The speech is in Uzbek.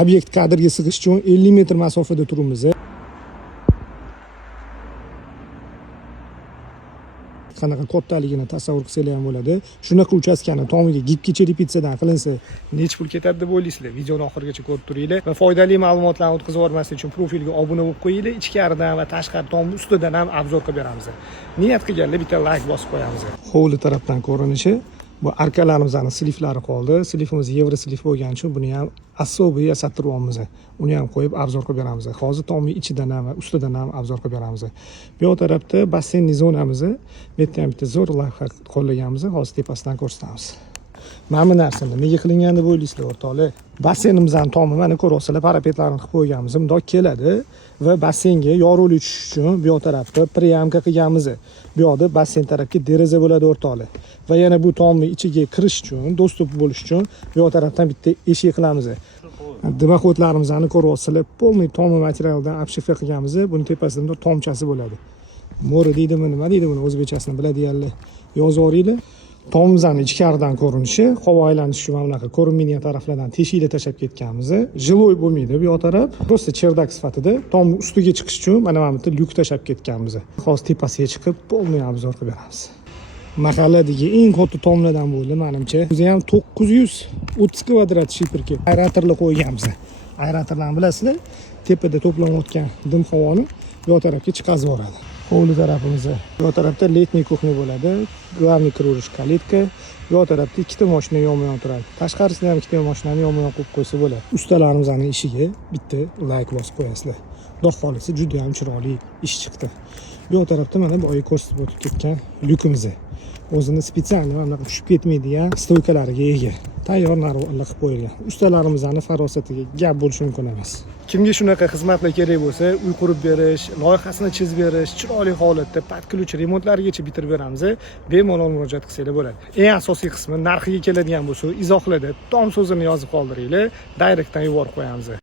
Obyekt kadrga sig'ish uchun 50 metr masofada turibmiz. Qanaqa kattaligini tasavvur qilsanglar ham bo'ladi. Shunaqa uchastkani tomiga gibkicha repetitsiyadan qilinsa, necha pul ketadi deb o'ylaysizlar? Videoni oxirigacha ko'rib turinglar va foydali ma'lumotlarni o'tkazib yubormaslik uchun profilga obuna bo'lib qo'yinglar. Ichkaridan va tashqari tomni ustidan ham obzor qilib beramiz. Niyat qilganlar bitta like bosib qo'yamiz. Hovli tarafdan ko'rinishi bu arkalarimizning sliflari qoldi. Slifimiz yevro slif bo'lgani uchun buni ham особый yasattiryapmiz. Uni ham qo'yib obzor qilib beramiz. Hozir tomni ichidan ham va ustidan ham obzor qilib beramiz. Bu yoq tarafda basseynli zonamiz. Bu yerda ham bitta zo'r lavha qo'llaganmiz. Hozir tepasidan ko'rsatamiz. Mana bu narsani nega qilingan deb o'ylaysizlar o'rtoqlar? Basseynimizning tomi mana ko'ryapsizlar, parapetlarni qilib qo'yganmiz. Bundoq keladi va basseynga yorug'lik tushish uchun bu yoq tarafda priamka qilganmiz. Bu yoqda basseyn tarafga deraza bo'ladi o'rtoqlar. Va yana bu tomni ichiga kirish uchun, dostуп bo'lish uchun bu yoq tarafdan bitta eshik qilamiz. Dimoxodlarimizni ko'ryapsizlar, полный tomni materialdan обшивка qilganmiz. Buni tepasida tomchasi bo'ladi. Mo'ri deydimi, nima deydi buni o'zbekchasini biladiganlar yozib yuboringlar. Tomimizning ichkaridan ko'rinishi, havo aylanishi uchun mana bunaqa ko'rinmaydigan taraflardan teshiklar tashab ketganmiz. Jiloy bo'lmaydi bu yoq taraf. Просто cherdak sifatida tomni ustiga chiqish uchun mana bu yerda lyuk tashab ketganmiz. Hozir tepasiga chiqib, полный obzor qilib beramiz. Mahalladagi eng katta tomlardan bo'ldi menimcha. O'zi ham 930 kvadrat shipirga aeratorlar qo'yganmiz. Aeratorlarni bilasizlar, tepada to'planayotgan dim havoni bu yoq tarafga chiqazib yuboradi. Hovli tarafimizda bu yoq tarafda letniy kuxnya bo'ladi. Главный кружиш kalitka. Bu yoq tarafda ikkita mashina yonma-yon turadi. Tashqarisida ham ikkita mashinani yonma-yon qo'yib qo'ysa bo'ladi. Ustalarimizning ishiga bitta like bosib qo'yasizlar. Xudo xolisa juda ham chiroyli ish chiqdi. Bu yoq tarafda mana boya ko'rsatib o'tib ketgan lyukimiz. O'zini spetsialniy mana bunaqa tushib ketmaydigan stoykalariga ega. Tayyor narvonlar qilib qo'yilgan. Ustalarimizning farosatiga gap bo'lishi mumkin emas. Kimga shunaqa xizmatlar kerak bo'lsa, uy qurib berish, loyihasini chizib berish, chiroyli holatda patkiluvchi remontlargacha bitirib beramiz. Bemalol murojaat qilsanglar bo'ladi. Eng asosiy qismi narxiga keladigan bo'lsa, izohlarda tom so'zini yozib qoldiringlar, direktdan yuborib qo'yamiz.